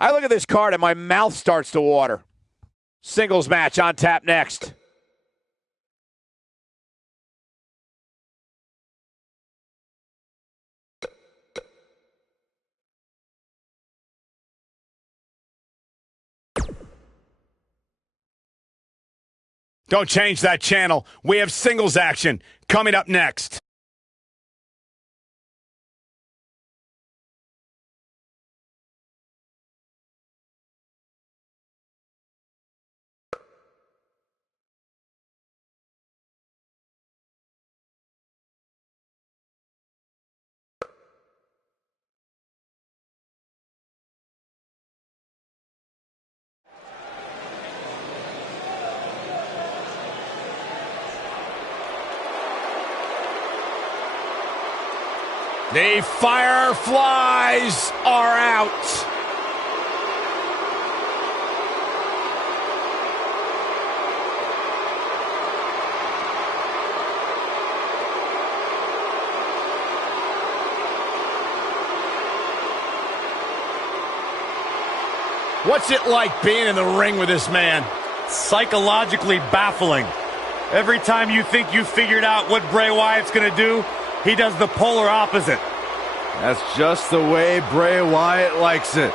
I look at this card and my mouth starts to water. Singles match on tap next. Don't change that channel. We have singles action coming up next. The Fireflies are out. What's it like being in the ring with this man? Psychologically baffling. Every time you think you figured out what Bray Wyatt's going to do, he does the polar opposite. That's just the way Bray Wyatt likes it.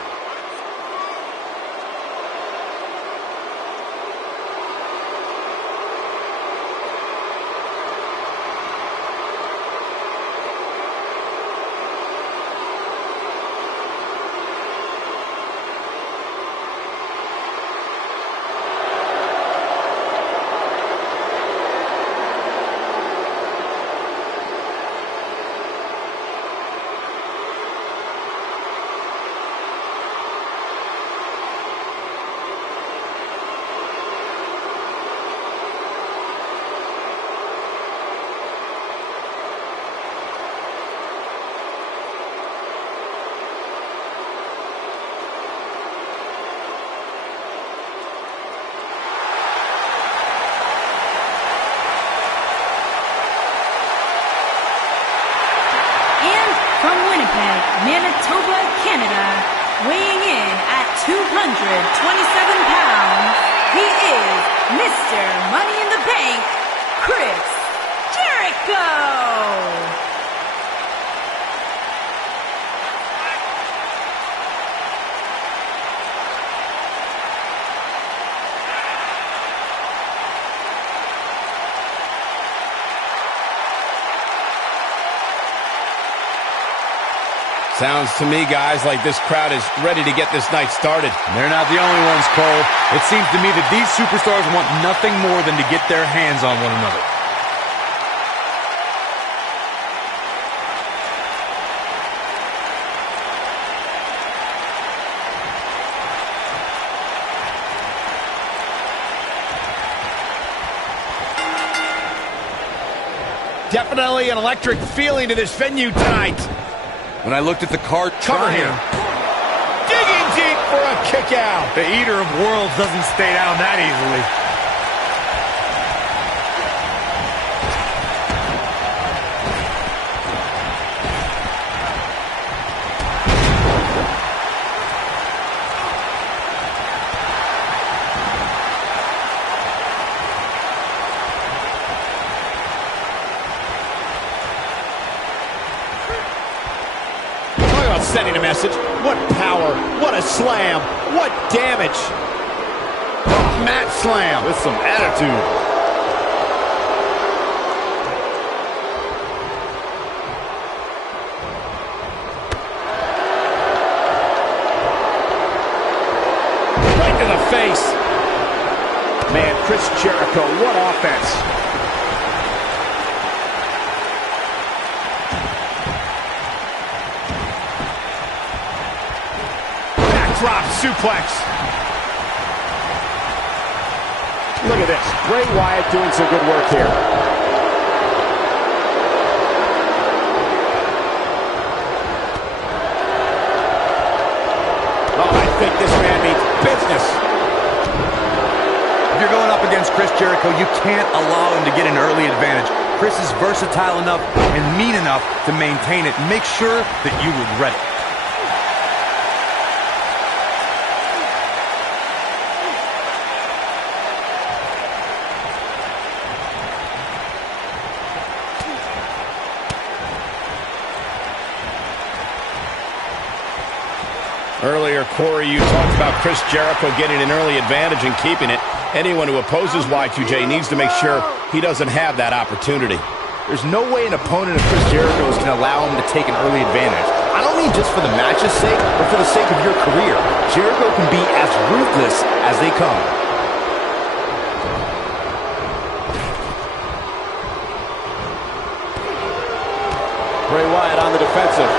Manitoba, Canada, weighing in at 227 pounds, he is Mr. Money in the Bank, Chris Jericho! Sounds to me, guys, like this crowd is ready to get this night started. They're not the only ones, Cole. It seems to me that these superstars want nothing more than to get their hands on one another. Definitely an electric feeling to this venue tonight. When I looked at the card, cover him. Digging deep for a kick out. The Eater of Worlds doesn't stay down that easily. Sending a message. What power, what a slam, what damage. Mat slam with some attitude. Right to the face. Man, Chris Jericho, what offense. Drop suplex. Look at this. Bray Wyatt doing some good work here. Oh, I think this man means business. If you're going up against Chris Jericho, you can't allow him to get an early advantage. Chris is versatile enough and mean enough to maintain it. Make sure that you regret it. Earlier, Corey, you talked about Chris Jericho getting an early advantage and keeping it. Anyone who opposes Y2J needs to make sure he doesn't have that opportunity. There's no way an opponent of Chris Jericho's can allow him to take an early advantage. I don't mean just for the match's sake, but for the sake of your career. Jericho can be as ruthless as they come. Bray Wyatt on the defensive.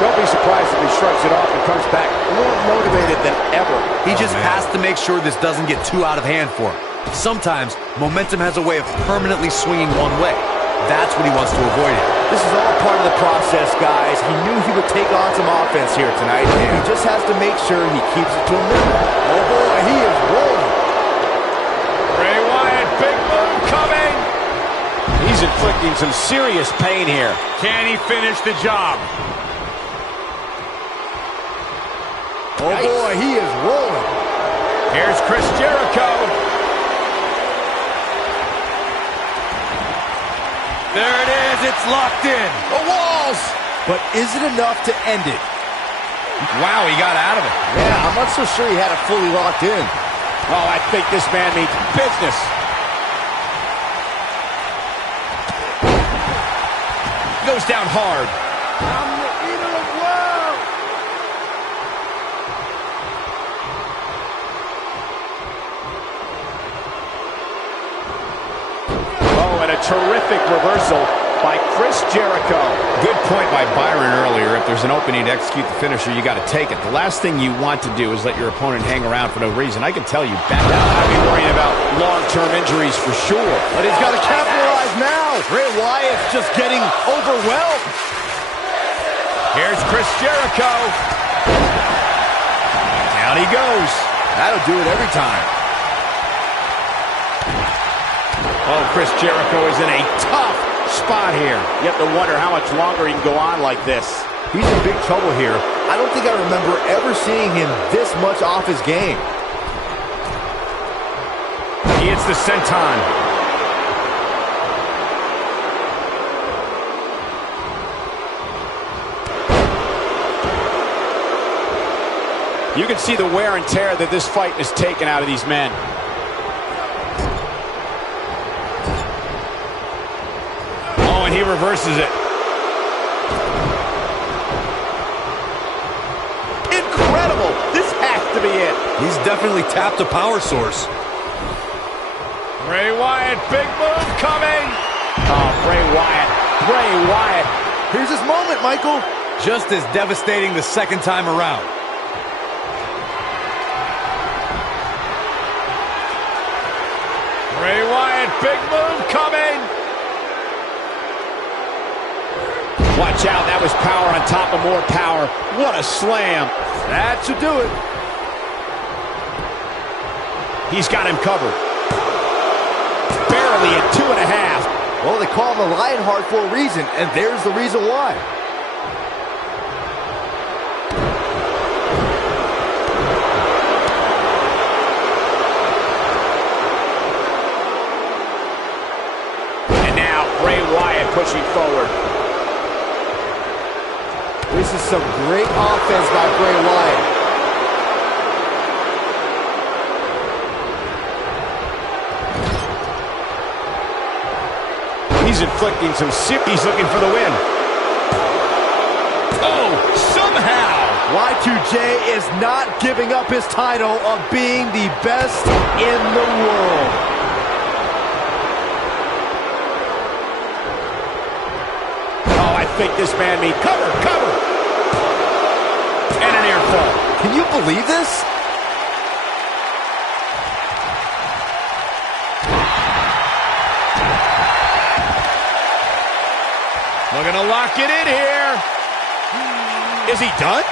Don't be surprised if he shrugs it off and comes back more motivated than ever. He just has to make sure this doesn't get too out of hand for him. Sometimes, momentum has a way of permanently swinging one way. That's what he wants to avoid it. This is all part of the process, guys. He knew he would take on some offense here tonight, and he just has to make sure he keeps it to a minimum. Oh boy, he is rolling. Bray Wyatt, big move coming. He's inflicting some serious pain here. Can he finish the job? Oh boy, he is rolling. Here's Chris Jericho. There it is, it's locked in. The walls. But is it enough to end it? Wow, he got out of it. Yeah, I'm not so sure he had it fully locked in. Oh, I think this man means business. Goes down hard. I'm the eater of world. Oh, and a terrific reversal by Chris Jericho. Good point by Byron earlier. If there's an opening to execute the finisher, you got to take it. The last thing you want to do is let your opponent hang around for no reason. I can tell you back out. I'd be worrying about long-term injuries for sure. But he's got to capitalize now. Bray Wyatt's just getting overwhelmed. Here's Chris Jericho. Down he goes. That'll do it every time. Oh, Chris Jericho is in a tough spot here. You have to wonder how much longer he can go on like this. He's in big trouble here. I don't think I remember ever seeing him this much off his game. He hits the senton. You can see the wear and tear that this fight has taken out of these men. Oh, and he reverses it. Incredible! This has to be it. He's definitely tapped a power source. Bray Wyatt, big move coming. Oh, Bray Wyatt. Bray Wyatt. Here's his moment, Michael. Just as devastating the second time around. Bray Wyatt, big move coming. Watch out, that was power on top of more power. What a slam. That should do it. He's got him covered. Barely at 2.5. Well, they call him the Lionheart for a reason, and there's the reason why. And now, Bray Wyatt pushing forward. This is some great offense by Bray Wyatt. He's inflicting some He's looking for the win. Oh, somehow. Y2J is not giving up his title of being the best in the world. Oh, I think this man means cover. And an air fall. Can you believe this? Looking to lock it in here. Is he done?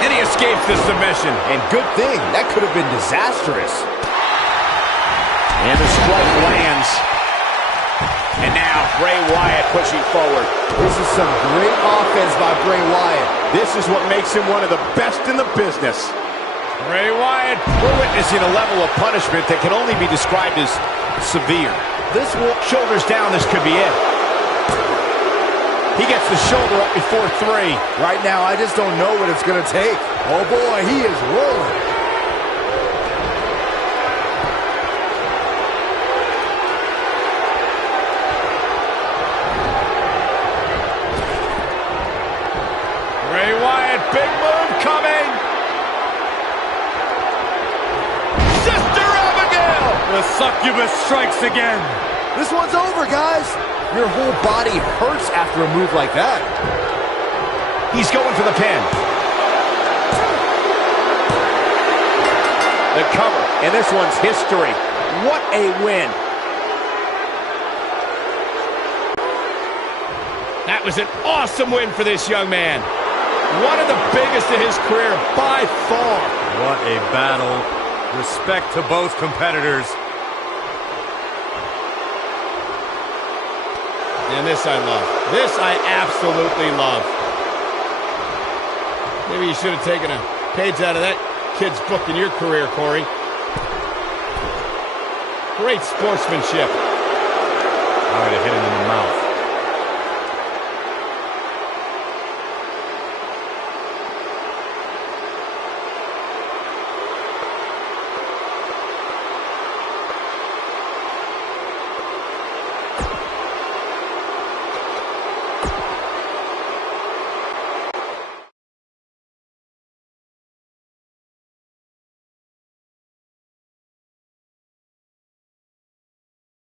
And he escapes the submission. And good thing. That could have been disastrous. And the strike lands. And now Bray Wyatt pushing forward. This is some great offense by Bray Wyatt. This is what makes him one of the best in the business. Bray Wyatt. We're witnessing a level of punishment that can only be described as severe. This will shoulders down. This could be it. He gets the shoulder up before 3. Right now, I just don't know what it's going to take. Oh, boy, he is rolling. Bray Wyatt, big move coming. Sister Abigail. The succubus strikes again. This one's over, guys. Your whole body hurts after a move like that. He's going for the pin. The cover, and this one's history. What a win. That was an awesome win for this young man. One of the biggest of his career by far. What a battle. Respect to both competitors. And this I love. This I absolutely love. Maybe you should have taken a page out of that kid's book in your career, Corey. Great sportsmanship. I would have hit him in the mouth.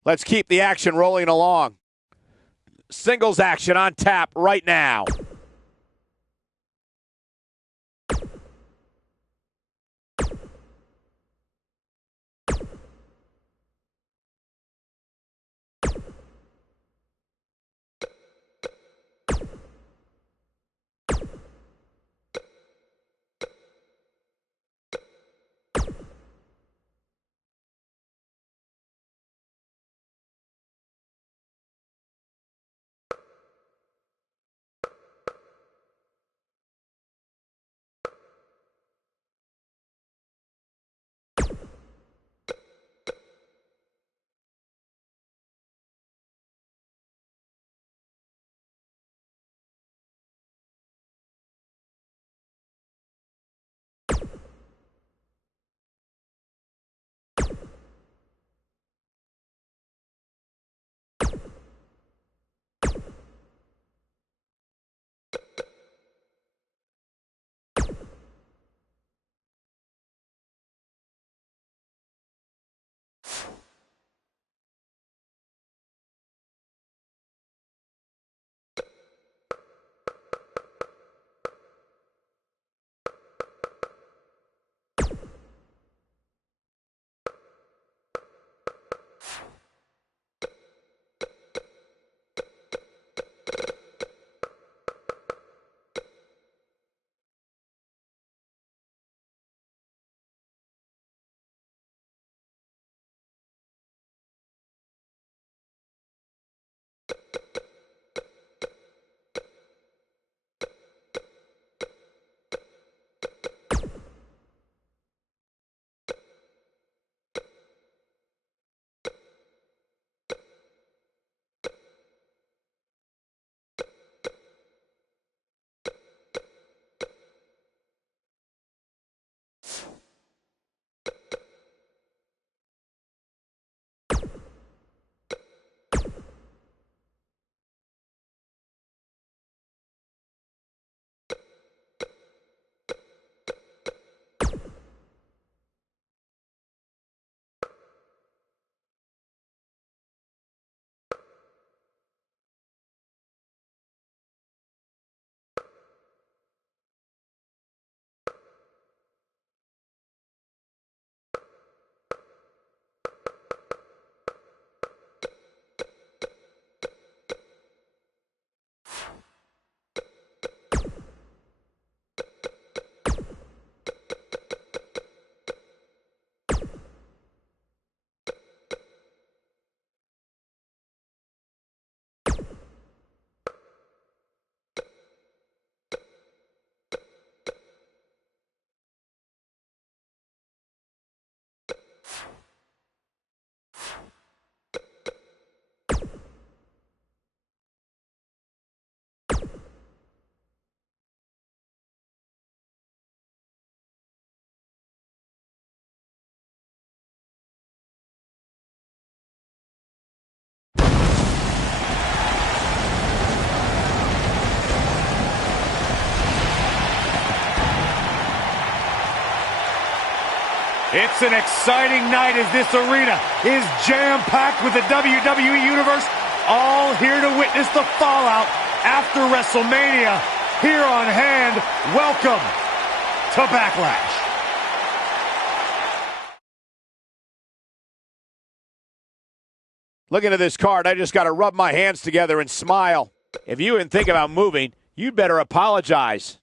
Let's keep the action rolling along. Singles action on tap right now. It's an exciting night as this arena is jam-packed with the WWE Universe, all here to witness the fallout after WrestleMania. Here on hand, welcome to Backlash. Looking at this card, I just got to rub my hands together and smile. If you didn't think about moving, you'd better apologize.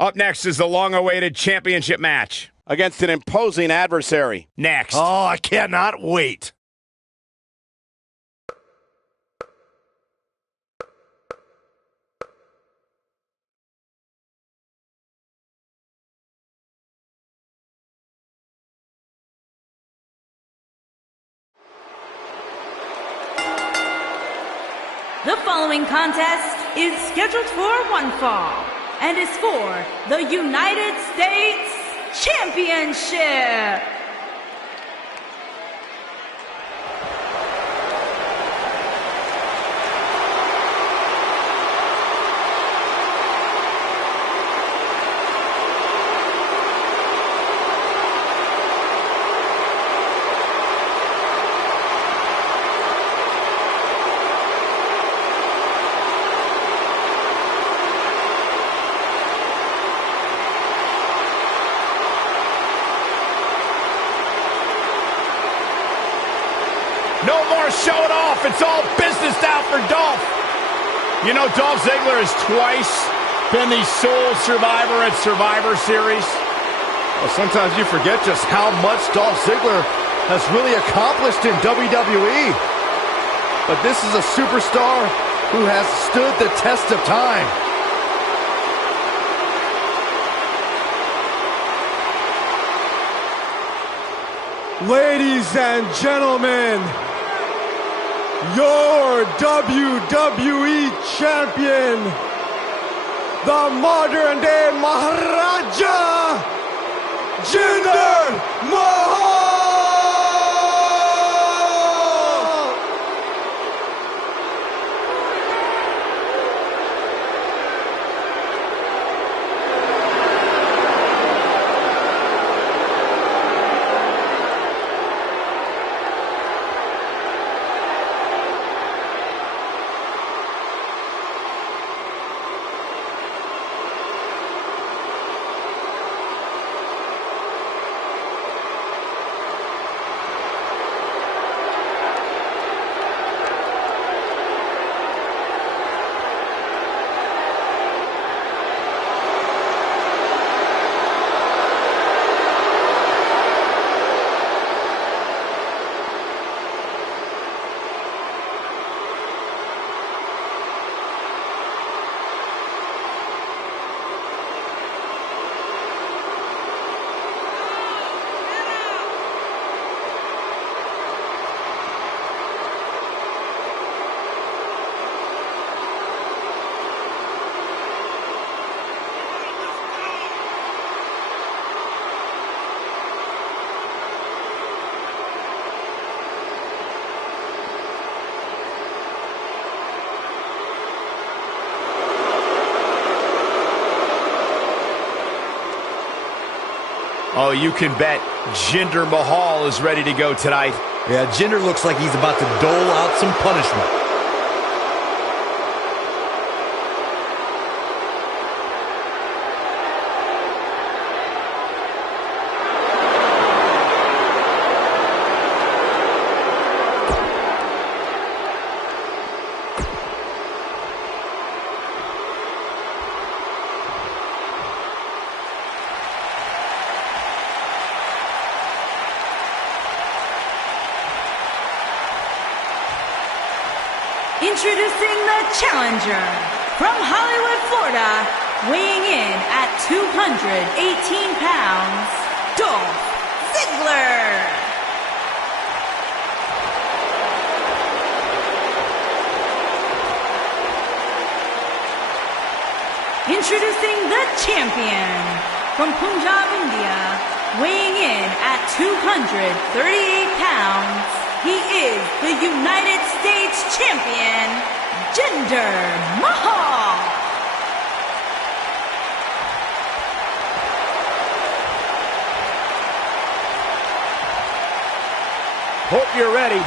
Up next is the long-awaited championship match Against an imposing adversary. next. Oh, I cannot wait. The following contest is scheduled for one fall and is for the United States Championship. No more showing off. It's all business now for Dolph. You know, Dolph Ziggler has twice been the sole survivor at Survivor Series. Well, sometimes you forget just how much Dolph Ziggler has really accomplished in WWE. But this is a superstar who has stood the test of time. Ladies and gentlemen, your WWE Champion, the modern-day Maharaja, Jinder Mahal! Oh, you can bet Jinder Mahal is ready to go tonight. Yeah, Jinder looks like he's about to dole out some punishment. Introducing the challenger from Hollywood, Florida, weighing in at 218 pounds, Dolph Ziggler. Introducing the champion from Punjab, India, weighing in at 238 pounds, he is the United States champion, Jinder Mahal. Hope you're ready.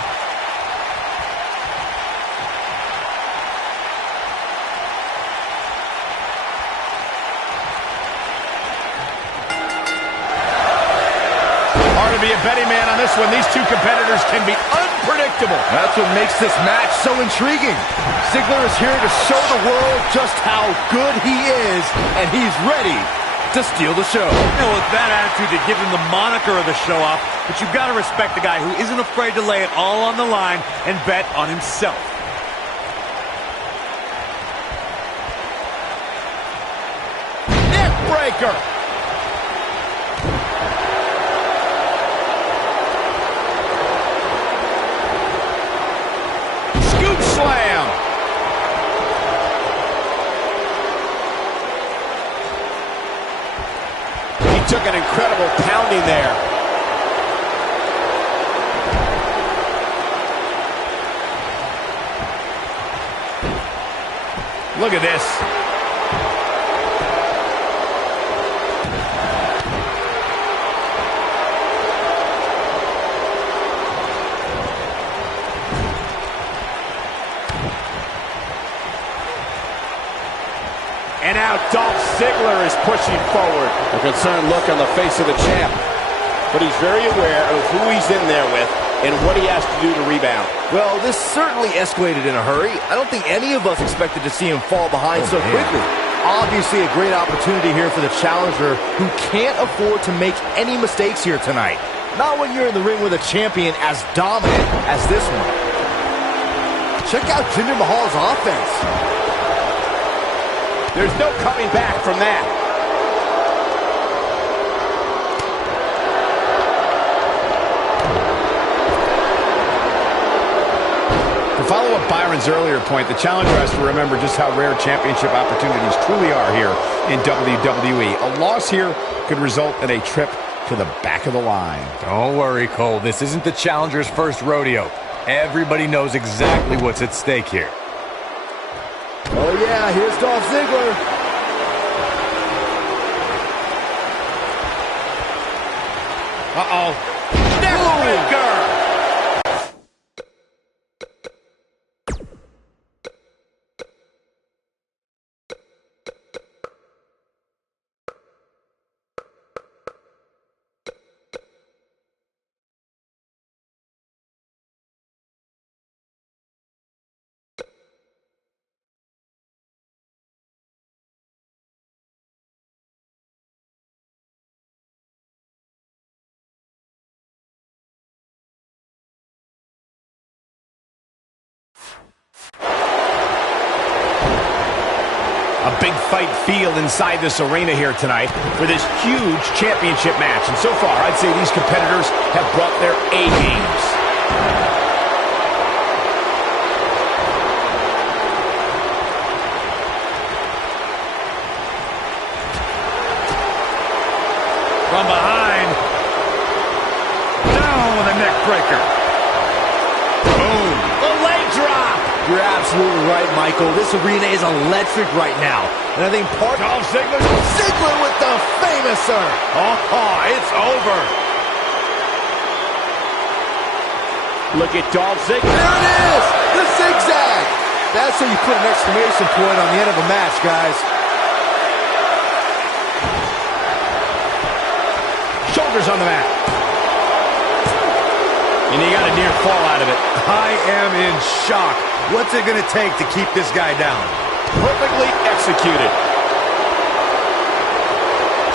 Hard to be a betting man on this one. These two competitors can be unpredictable. That's what makes this match so intriguing. Ziggler is here to show the world just how good he is, and he's ready to steal the show. With that attitude, to give him the moniker of the show-off, but you've got to respect the guy who isn't afraid to lay it all on the line and bet on himself. Neck breaker. Scoop slam. Took an incredible pounding there. Look at this. And now Dolph Ziggler is pushing forward. A concerned look on the face of the champ. But he's very aware of who he's in there with and what he has to do to rebound. Well, this certainly escalated in a hurry. I don't think any of us expected to see him fall behind so quickly. Obviously a great opportunity here for the challenger who can't afford to make any mistakes here tonight. Not when you're in the ring with a champion as dominant as this one. Check out Jinder Mahal's offense. There's no coming back from that. To follow up Byron's earlier point, the challenger has to remember just how rare championship opportunities truly are here in WWE. A loss here could result in a trip to the back of the line. Don't worry, Cole. This isn't the challenger's first rodeo. Everybody knows exactly what's at stake here. Oh yeah, here's Dolph Ziggler. Uh-oh. Neckbreaker! A big fight feel inside this arena here tonight for this huge championship match. And so far, I'd say these competitors have brought their A-games. From behind. Down with a neck breaker. Boom. The leg drop. You're absolutely right, Michael. This arena is electric right now. And I think Dolph Ziggler. Ziggler with the famouser. Oh, it's over. Look at Dolph Ziggler. There it is! The zigzag! That's how you put an exclamation point on the end of a match, guys. Shoulders on the mat. And he got a near fall out of it. I am in shock. What's it going to take to keep this guy down? Perfectly executed.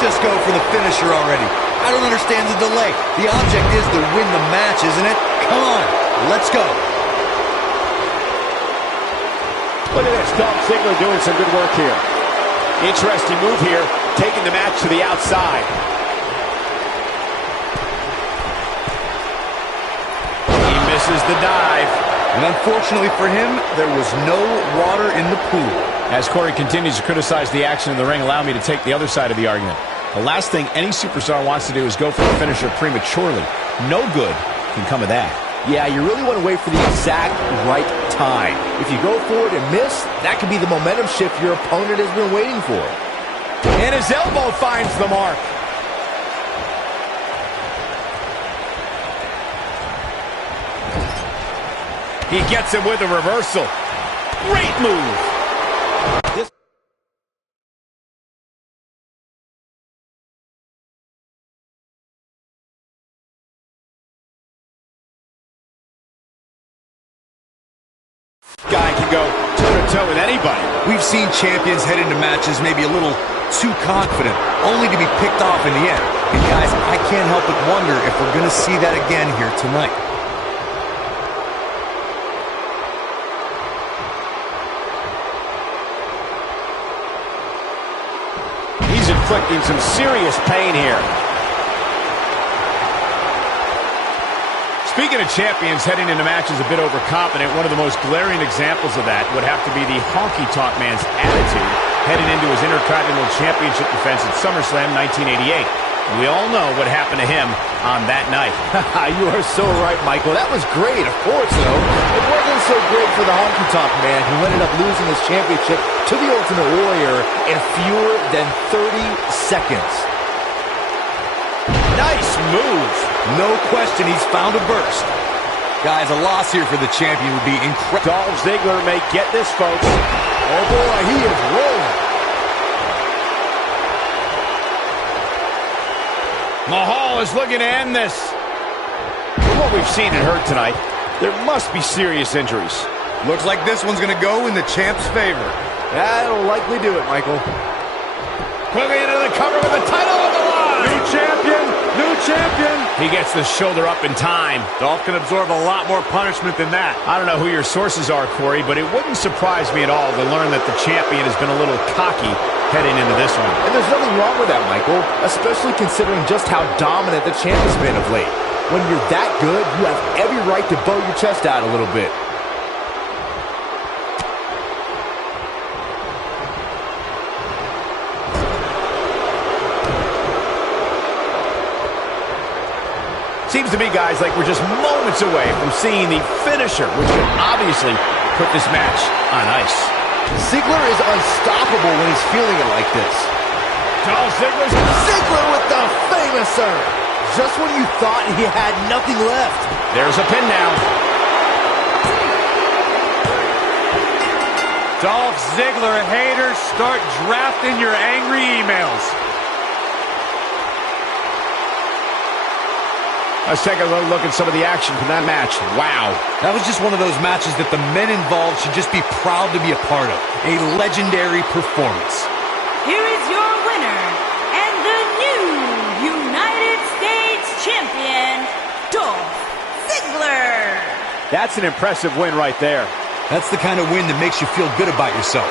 Just go for the finisher already. I don't understand the delay. The object is to win the match, isn't it? Come on, let's go. Look at this, Dolph Ziggler doing some good work here. Interesting move here, taking the match to the outside. He misses the dive. And unfortunately for him, there was no water in the pool. As Corey continues to criticize the action in the ring, allow me to take the other side of the argument. The last thing any superstar wants to do is go for the finisher prematurely. No good can come of that. Yeah, you really want to wait for the exact right time. If you go for it and miss, that could be the momentum shift your opponent has been waiting for. And his elbow finds the mark. He gets him with a reversal. Great move. Guy can go toe-to-toe with anybody. We've seen champions head into matches maybe a little too confident, only to be picked off in the end. And guys, I can't help but wonder if we're going to see that again here tonight. He's inflicting some serious pain here. Speaking of champions heading into matches a bit overconfident, one of the most glaring examples of that would have to be the honky-tonk man's attitude heading into his Intercontinental Championship defense at SummerSlam 1988. We all know what happened to him on that night. You are so right, Michael. That was great, of course, though. It wasn't so great for the honky-tonk man who ended up losing his championship to the Ultimate Warrior in fewer than 30 seconds. Nice move. No question he's found a burst. Guys, a loss here for the champion would be incredible. Dolph Ziggler may get this, folks. Oh, boy, he is rolling. Mahal is looking to end this. From what we've seen and heard tonight, there must be serious injuries. Looks like this one's going to go in the champ's favor. That'll likely do it, Michael. Quickly into the cover with the title on the line. New champion, new champion. He gets the shoulder up in time. Dolph can absorb a lot more punishment than that. I don't know who your sources are, Corey, but it wouldn't surprise me at all to learn that the champion has been a little cocky heading into this one. And there's nothing wrong with that, Michael, especially considering just how dominant the champ has been of late. When you're that good, you have every right to bow your chest out a little bit. Seems to me, guys, like we're just moments away from seeing the finisher, which could obviously put this match on ice. Ziggler is unstoppable when he's feeling it like this. Dolph Ziggler with the famouser! Just when you thought he had nothing left. There's a pin now. Dolph Ziggler haters, start drafting your angry emails. Let's take a look at some of the action from that match. Wow. That was just one of those matches that the men involved should just be proud to be a part of. A legendary performance. Here is your winner, and the new United States Champion, Dolph Ziggler. That's an impressive win right there. That's the kind of win that makes you feel good about yourself.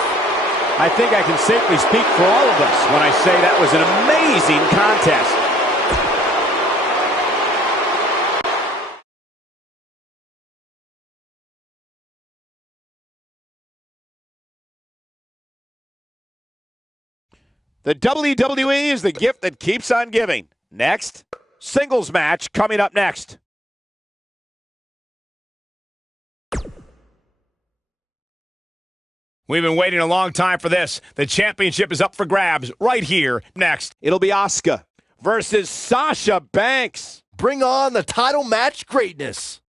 I think I can safely speak for all of us when I say that was an amazing contest. The WWE is the gift that keeps on giving. Next, singles match coming up next. We've been waiting a long time for this. The championship is up for grabs right here next. It'll be Asuka Versus Sasha Banks. Bring on the title match greatness.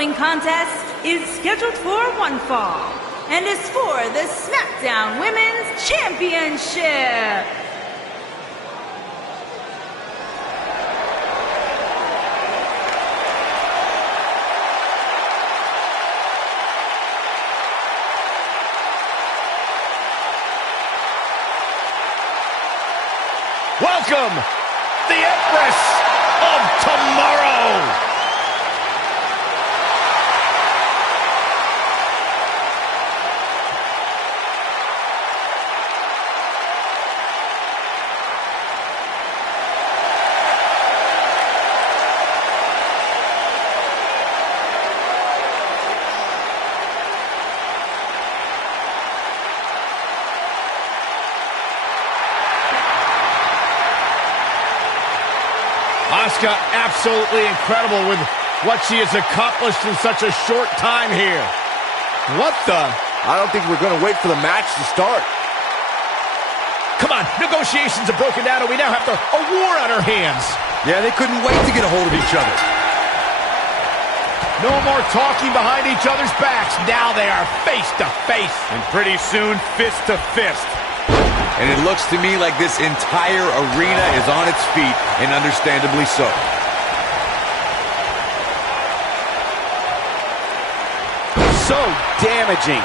following contest is scheduled for one fall and is for the SmackDown Women's Championship. Welcome, the Empress of Tomorrow. Asuka absolutely incredible with what she has accomplished in such a short time here. What the? I don't think we're going to wait for the match to start. Come on, negotiations have broken down and we now have a war on our hands. Yeah, they couldn't wait to get a hold of each other. No more talking behind each other's backs. Now they are face to face. And pretty soon, fist to fist. And it looks to me like this entire arena is on its feet, and understandably so. So damaging.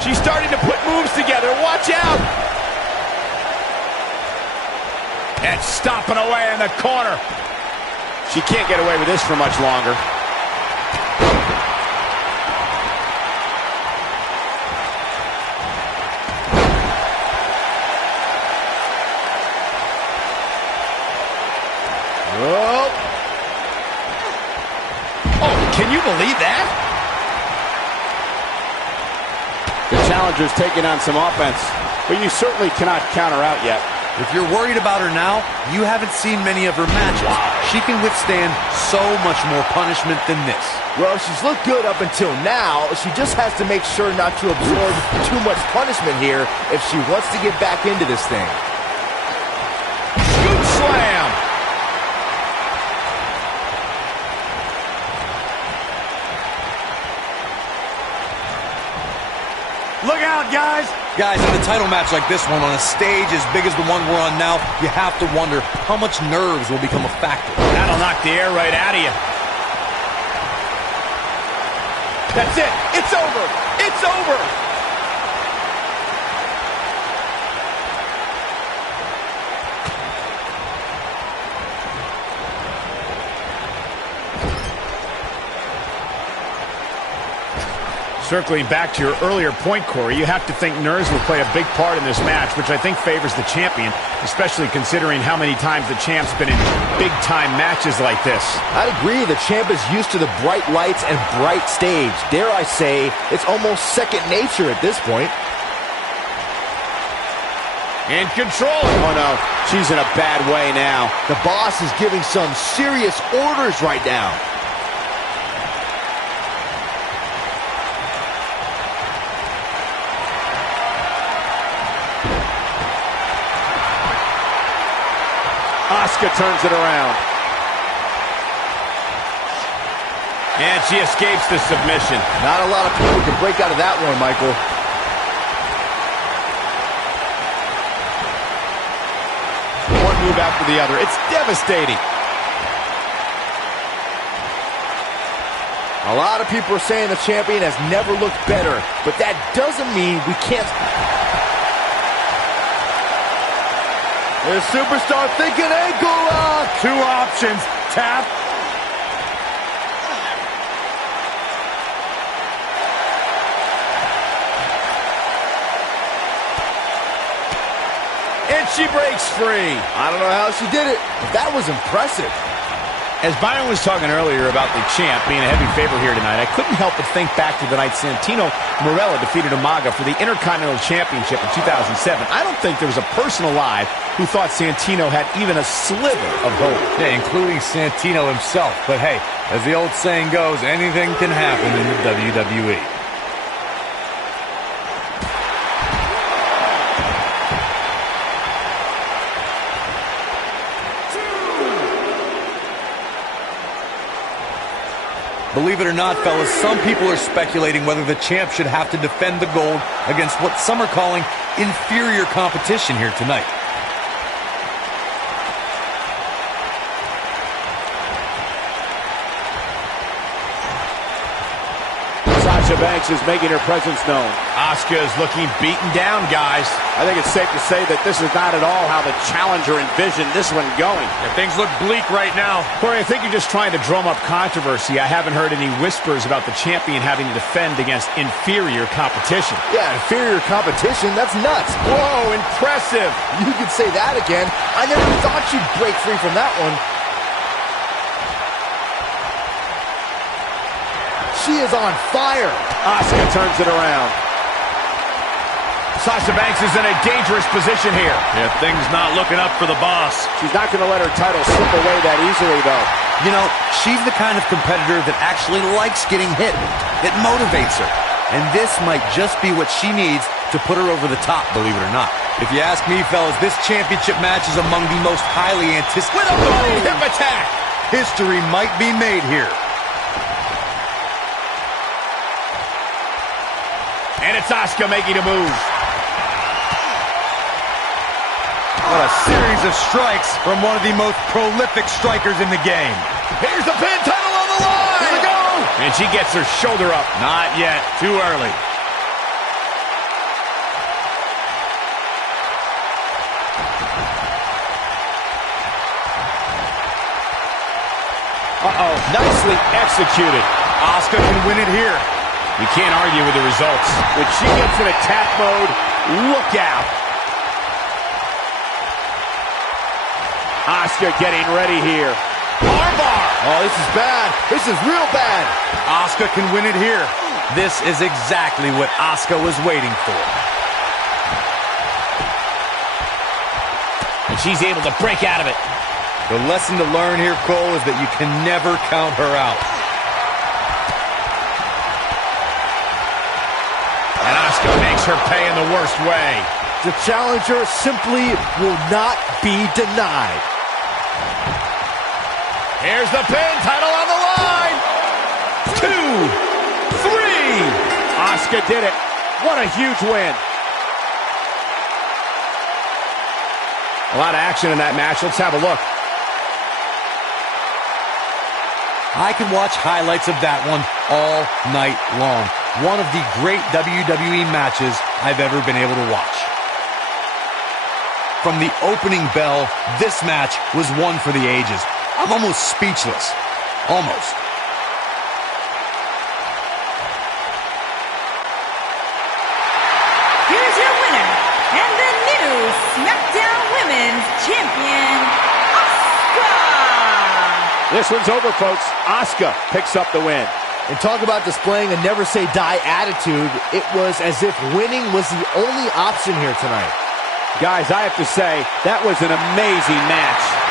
She's starting to put moves together. Watch out. And stomping away in the corner. She can't get away with this for much longer. Oh, can you believe that? The challenger's taking on some offense, but you certainly cannot counter out yet. If you're worried about her now, you haven't seen many of her matches. She can withstand so much more punishment than this. Well, she's looked good up until now. She just has to make sure not to absorb too much punishment here if she wants to get back into this thing. Scoop slam. Look out, guys. Guys, in a title match like this one, on a stage as big as the one we're on now, you have to wonder how much nerves will become a factor. That'll knock the air right out of you. That's it. It's over. It's over. Circling back to your earlier point, Corey, you have to think nerves will play a big part in this match, which I think favors the champion, especially considering how many times the champ's been in big-time matches like this. I'd agree. The champ is used to the bright lights and bright stage. Dare I say, it's almost second nature at this point. In control. Oh, no. She's in a bad way now. The boss is giving some serious orders right now. Asuka turns it around. And she escapes the submission. Not a lot of people can break out of that one, Michael. One move after the other. It's devastating. A lot of people are saying the champion has never looked better, but that doesn't mean we can't. The superstar thinking ankle lock. Two options, tap. And she breaks free. I don't know how she did it, but that was impressive. As Byron was talking earlier about the champ being a heavy favorite here tonight, I couldn't help but think back to the night Santino Marella defeated Umaga for the Intercontinental Championship in 2007. I don't think there was a person alive who thought Santino had even a sliver of hope. Yeah, including Santino himself. But hey, as the old saying goes, anything can happen in the WWE. Believe it or not, fellas, some people are speculating whether the champ should have to defend the gold against what some are calling inferior competition here tonight. Sasha Banks is making her presence known. Asuka is looking beaten down, guys. I think it's safe to say that this is not at all how the challenger envisioned this one going. Yeah, things look bleak right now. Corey, I think you're just trying to drum up controversy. I haven't heard any whispers about the champion having to defend against inferior competition. Yeah, inferior competition, that's nuts. Whoa, impressive. You could say that again. I never thought you'd break free from that one. She is on fire. Asuka turns it around. Sasha Banks is in a dangerous position here. Yeah, things not looking up for the boss. She's not going to let her title slip away that easily, though. You know, she's the kind of competitor that actually likes getting hit. It motivates her. And this might just be what she needs to put her over the top, believe it or not. If you ask me, fellas, this championship match is among the most highly anticipated. With a body hip attack. History might be made here. And it's Asuka making a move. What a series of strikes from one of the most prolific strikers in the game. Here's the pin, title on the line. Here we go. And she gets her shoulder up. Not yet. Too early. Uh-oh. Nicely executed. Asuka can win it here. You can't argue with the results. When she gets in attack mode, look out. Asuka getting ready here. Armbar. Oh, this is bad. This is real bad. Asuka can win it here. This is exactly what Asuka was waiting for. And she's able to break out of it. The lesson to learn here, Cole, is that you can never count her out. And Asuka makes her pay in the worst way. The challenger simply will not be denied. Here's the pin, title on the line. 2, 3. Asuka did it. What a huge win. A lot of action in that match. Let's have a look. I can watch highlights of that one all night long. One of the great WWE matches I've ever been able to watch. From the opening bell, this match was one for the ages. I'm almost speechless. Almost. Here's your winner, and the new SmackDown Women's Champion, Asuka! This one's over, folks. Asuka picks up the win. And talk about displaying a never-say-die attitude. It was as if winning was the only option here tonight. Guys, I have to say, that was an amazing match.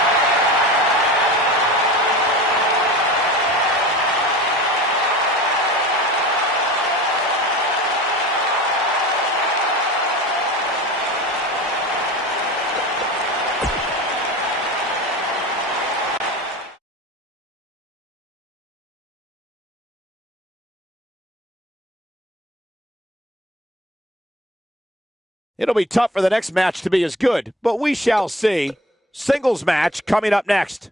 It'll be tough for the next match to be as good, but we shall see. Singles match coming up next.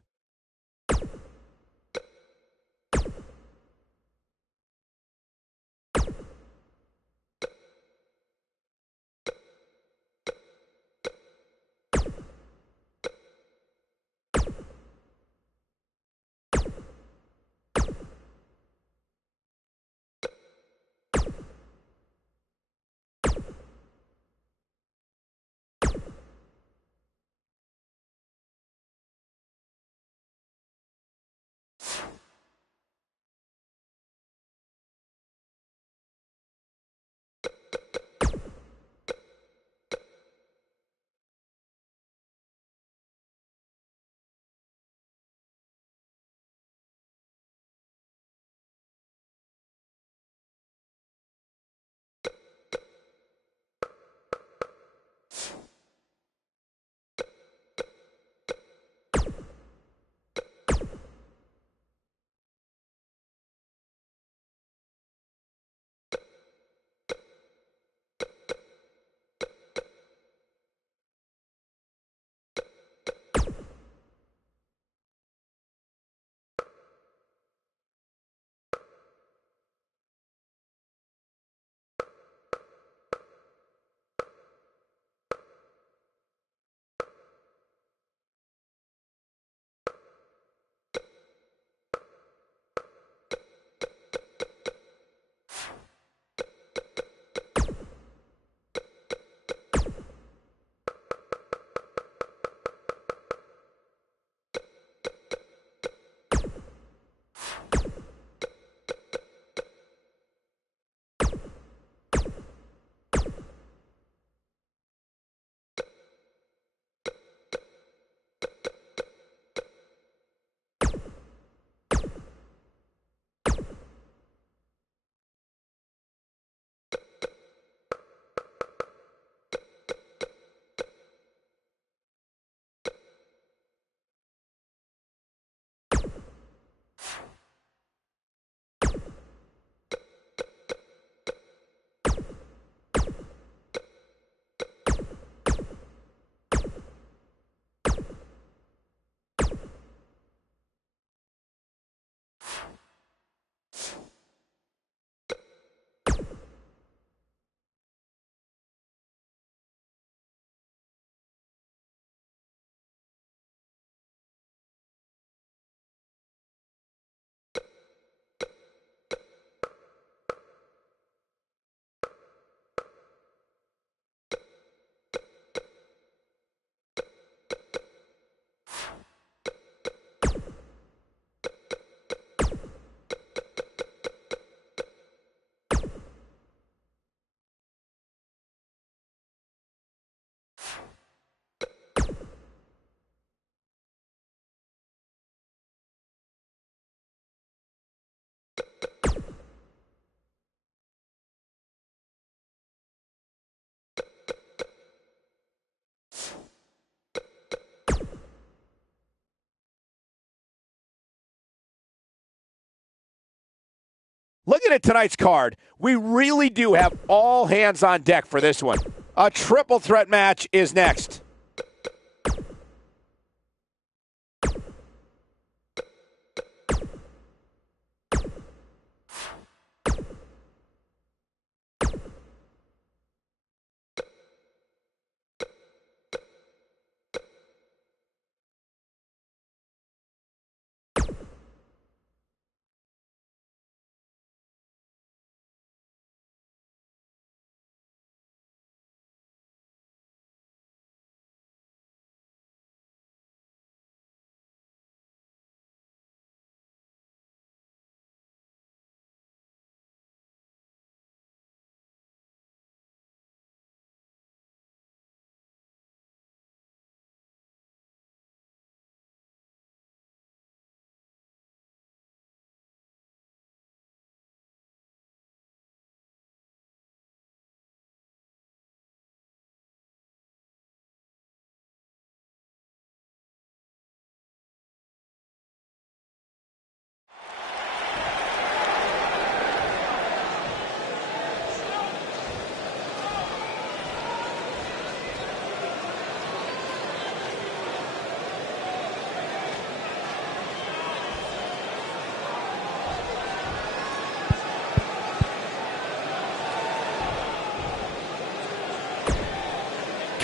Looking at tonight's card, we really do have all hands on deck for this one. A triple threat match is next.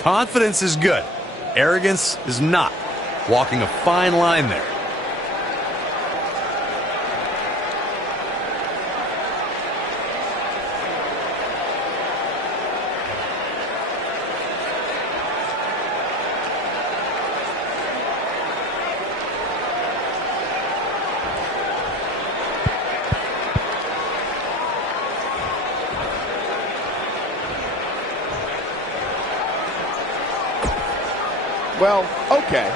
Confidence is good. Arrogance is not. Walking a fine line there. Well, okay.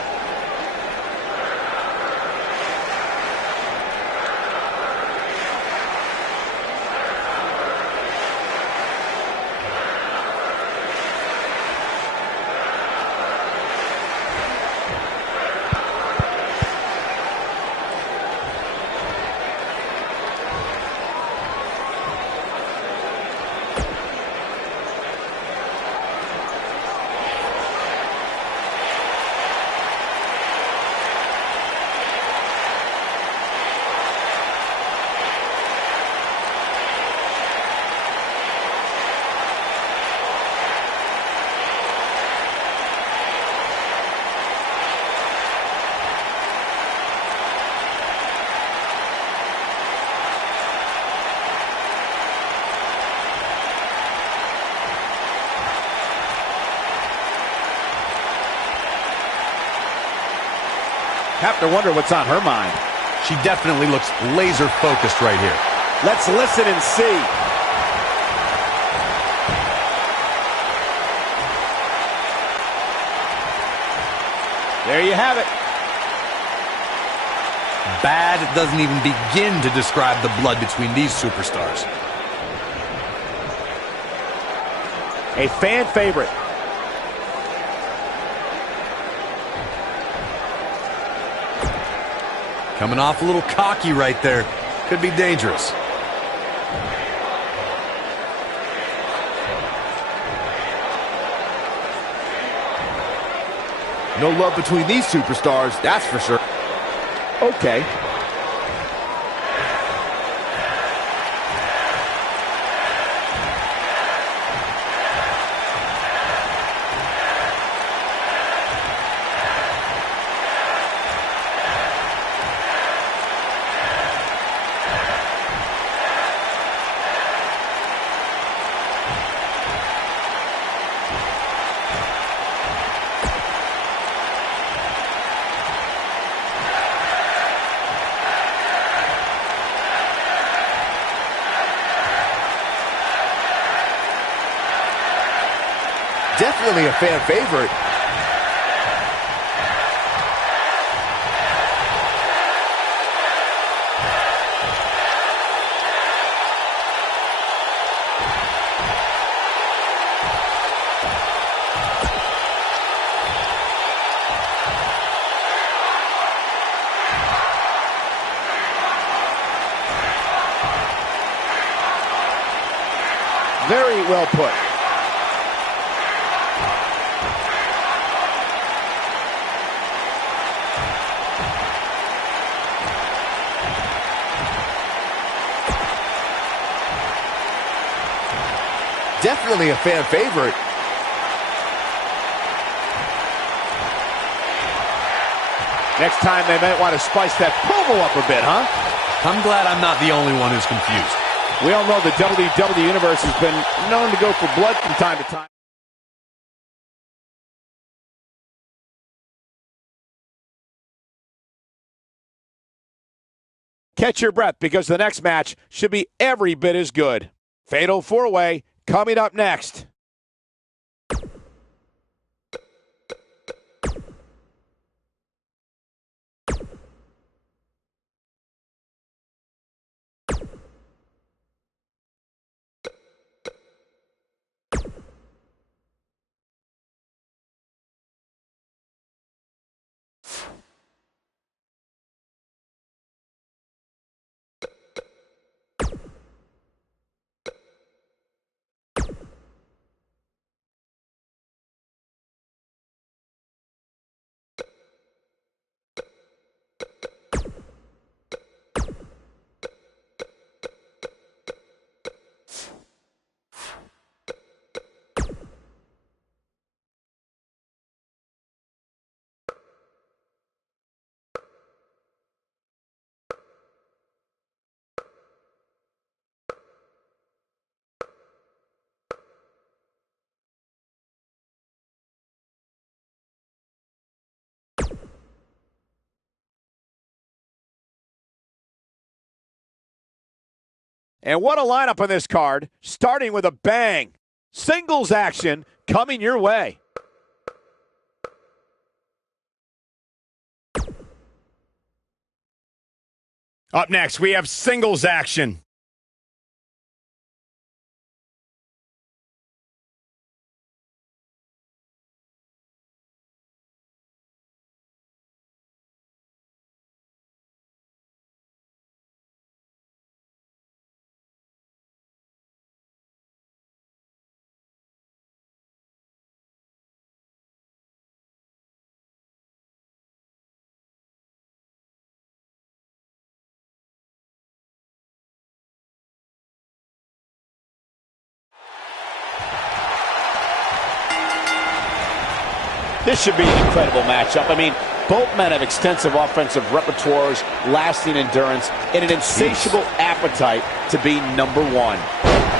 Have to wonder what's on her mind. She definitely looks laser focused right here. Let's listen and see. There you have it. Bad doesn't even begin to describe the blood between these superstars. A fan favorite. Coming off a little cocky right there. Could be dangerous. No love between these superstars, that's for sure. Okay. Definitely a fan favorite. Very well put. Definitely a fan favorite. Next time they might want to spice that promo up a bit, huh? I'm glad I'm not the only one who's confused. We all know the WWE Universe has been known to go for blood from time to time. Catch your breath, because the next match should be every bit as good. Fatal 4-Way coming up next. And what a lineup on this card, starting with a bang. Singles action coming your way. Up next, we have singles action. This should be an incredible matchup. I mean, both men have extensive offensive repertoires, lasting endurance, and an insatiable appetite to be number one.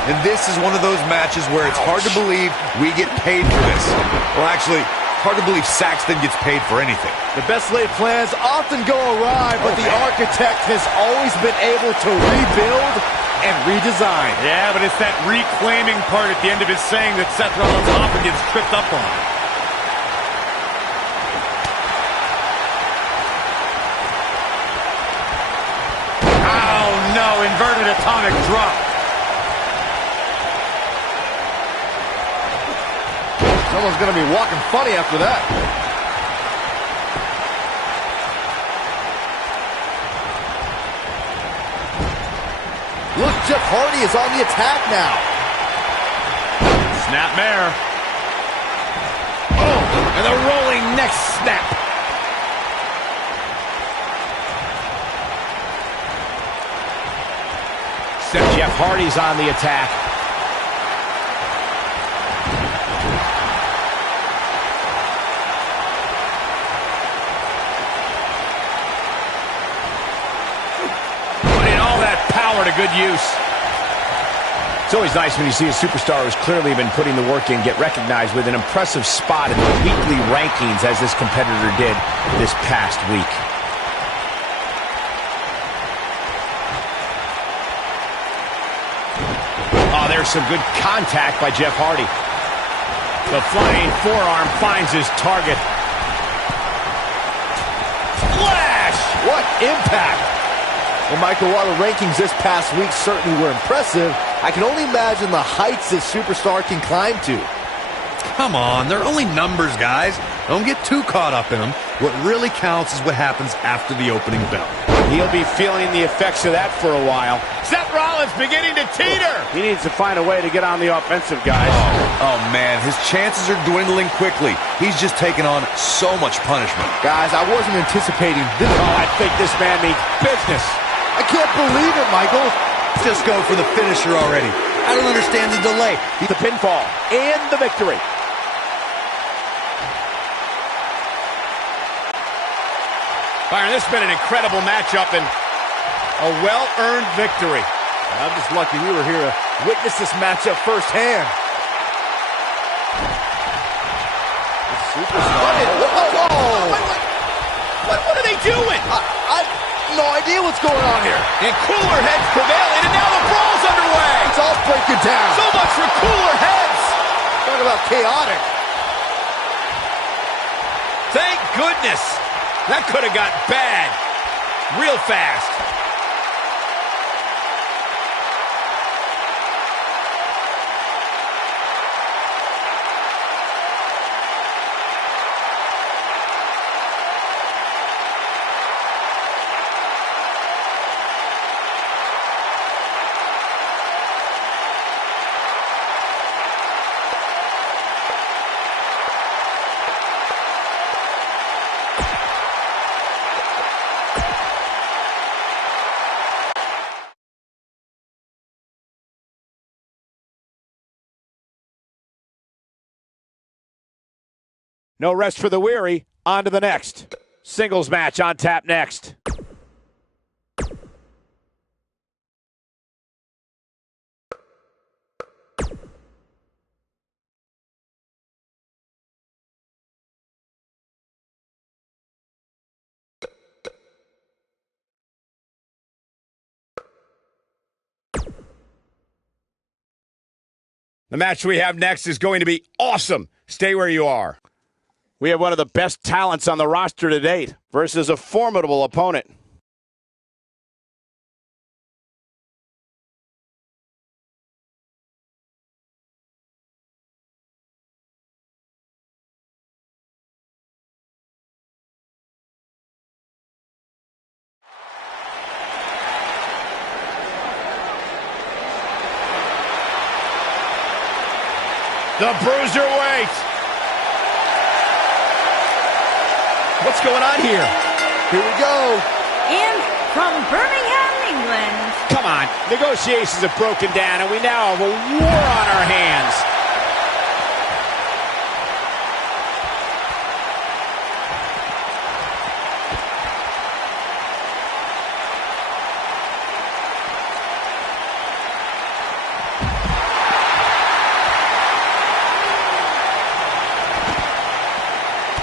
And this is one of those matches where it's hard to believe we get paid for this. Well, actually, hard to believe Saxton gets paid for anything. The best laid plans often go awry, but the architect has always been able to rebuild and redesign. Yeah, but it's that reclaiming part at the end of his saying that Seth Rollins often gets tripped up on. No, inverted atomic drop. Someone's going to be walking funny after that. Look, Jeff Hardy is on the attack now. Snapmare. Oh, and the rolling neck snap. Jeff Hardy's on the attack. Putting all that power to good use. It's always nice when you see a superstar who's clearly been putting the work in get recognized with an impressive spot in the weekly rankings, as this competitor did this past week. There's some good contact by Jeff Hardy. The flying forearm finds his target. Flash! What impact! Well, Michael, while the rankings this past week certainly were impressive, I can only imagine the heights this superstar can climb to. Come on, they're only numbers, guys. Don't get too caught up in them. What really counts is what happens after the opening bell. He'll be feeling the effects of that for a while. Seth Rollins beginning to teeter. He needs to find a way to get on the offensive, guys. Oh, man, his chances are dwindling quickly. He's just taken on so much punishment. Guys, I wasn't anticipating this. Oh, I think this man means business. I can't believe it, Michael. Just go for the finisher already. I don't understand the delay. The pinfall and the victory. Byron, this has been an incredible matchup and a well-earned victory. I'm just lucky we were here to witness this matchup firsthand. The superstar. What are they doing? I have no idea what's going on here. And cooler heads prevailing, and now the brawl's underway. It's all breaking down. So much for cooler heads. Talk about chaotic. Thank goodness. That could have got bad real fast. No rest for the weary. On to the next. Singles match on tap next. The match we have next is going to be awesome. Stay where you are. We have one of the best talents on the roster to date versus a formidable opponent. The Bruiserweight. What's going on here? Here we go. And from Birmingham, England. Come on. Negotiations have broken down, and we now have a war on our hands.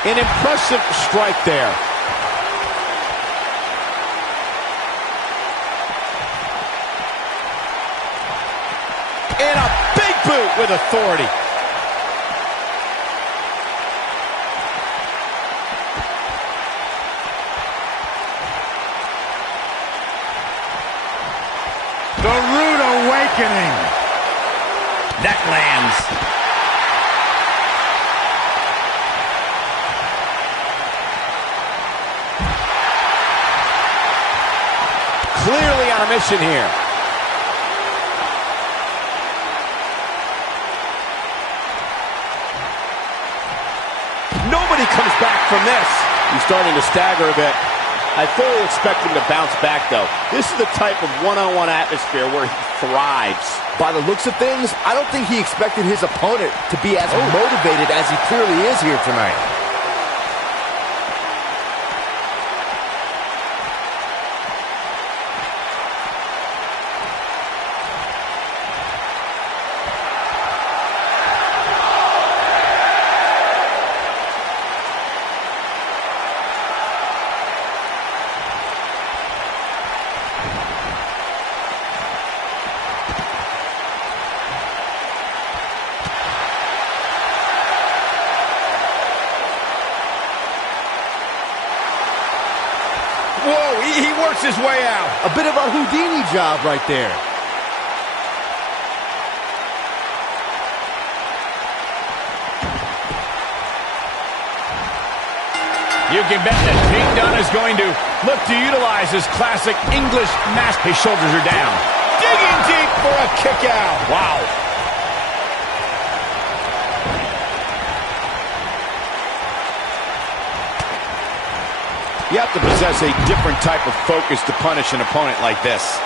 An impressive strike there. And a big boot with authority. The Rude Awakening. That lands. Clearly on a mission here. Nobody comes back from this. He's starting to stagger a bit. I fully expect him to bounce back, though. This is the type of one-on-one atmosphere where he thrives. By the looks of things, I don't think he expected his opponent to be as motivated as he clearly is here tonight. Whoa, he works his way out. A bit of a Houdini job right there. You can bet that Pete Dunne is going to look to utilize his classic English mask. His shoulders are down. Digging deep for a kick out. Wow. You have to possess a different type of focus to punish an opponent like this.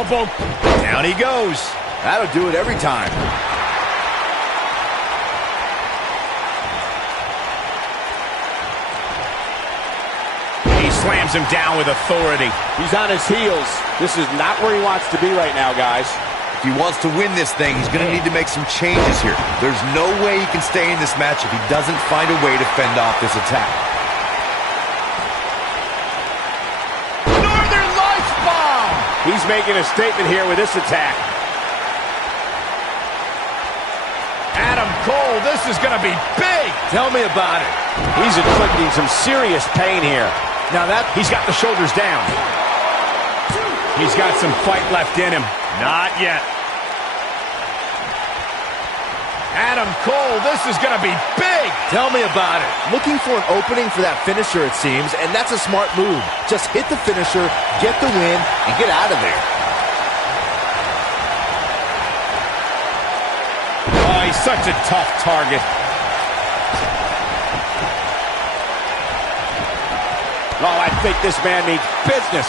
Elbow. Down he goes. That'll do it every time. He slams him down with authority. He's on his heels. This is not where he wants to be right now, guys. If he wants to win this thing, he's going to need to make some changes here. There's no way he can stay in this match if he doesn't find a way to fend off this attack. He's making a statement here with this attack. Adam Cole, this is going to be big. Tell me about it. He's inflicting some serious pain here. Now he's got the shoulders down. He's got some fight left in him. Not yet. Adam Cole, this is going to be big. Tell me about it. Looking for an opening for that finisher, it seems, and that's a smart move. Just hit the finisher, get the win, and get out of there. Oh, he's such a tough target. Oh, I think this man needs business.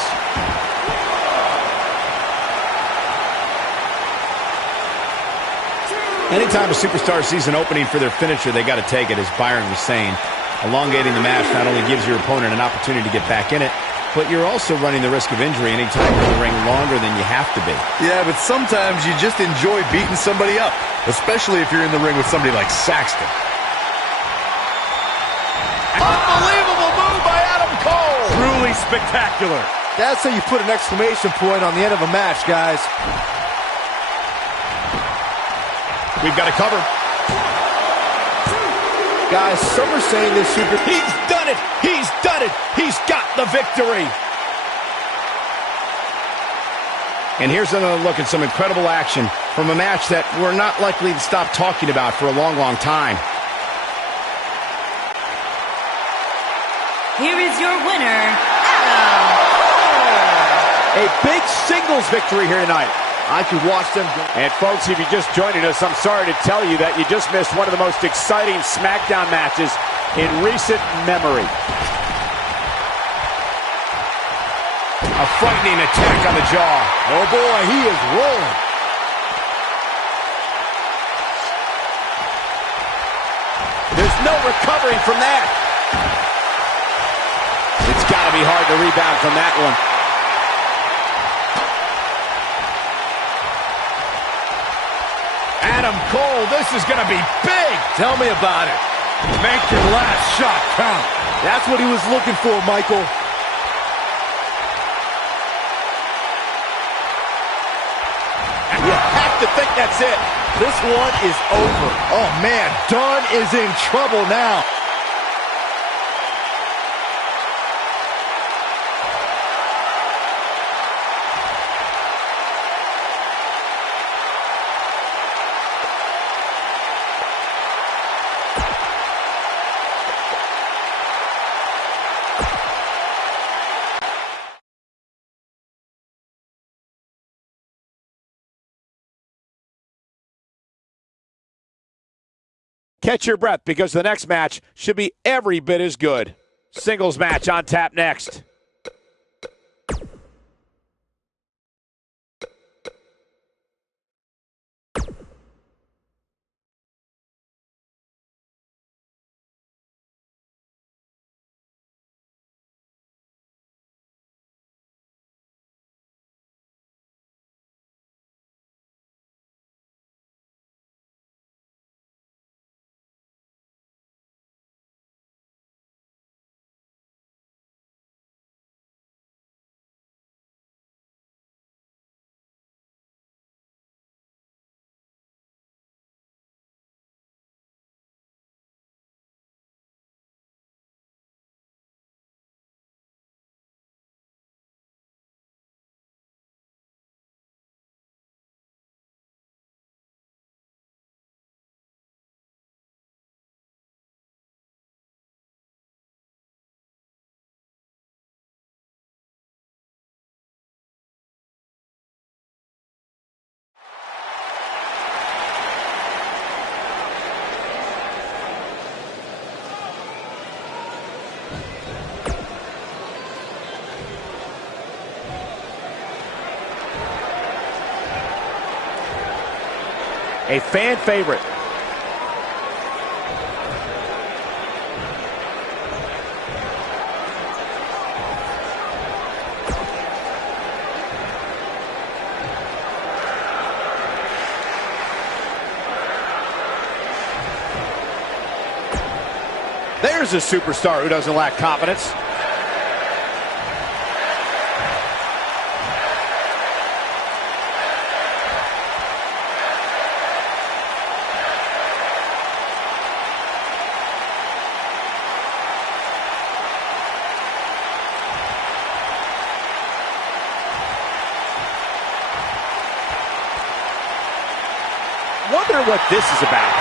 Anytime a superstar sees an opening for their finisher, they got to take it, as Byron was saying. Elongating the match not only gives your opponent an opportunity to get back in it, but you're also running the risk of injury anytime you're in the ring longer than you have to be. Yeah, but sometimes you just enjoy beating somebody up, especially if you're in the ring with somebody like Saxton. Unbelievable move by Adam Cole! Truly spectacular. That's how you put an exclamation point on the end of a match, guys. We've got to cover. Guys, some are saying this super... He's done it! He's done it! He's got the victory! And here's another look at some incredible action from a match that we're not likely to stop talking about for a long, long time. Here is your winner, Adam Cole. A big singles victory here tonight. I could watch them go. And folks, if you're just joining us, I'm sorry to tell you that you just missed one of the most exciting SmackDown matches in recent memory. A frightening attack on the jaw. Oh boy, he is rolling. There's no recovering from that. It's got to be hard to rebound from that one. Adam Cole, this is going to be big. Tell me about it. Make your last shot count. That's what he was looking for, Michael. You have to think that's it. This one is over. Oh, man, Dunne is in trouble now. Catch your breath, because the next match should be every bit as good. Singles match on tap next. a fan favorite. There's a superstar who doesn't lack confidence. Wondering what this is about.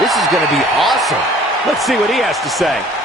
This is going to be awesome. Let's see what he has to say.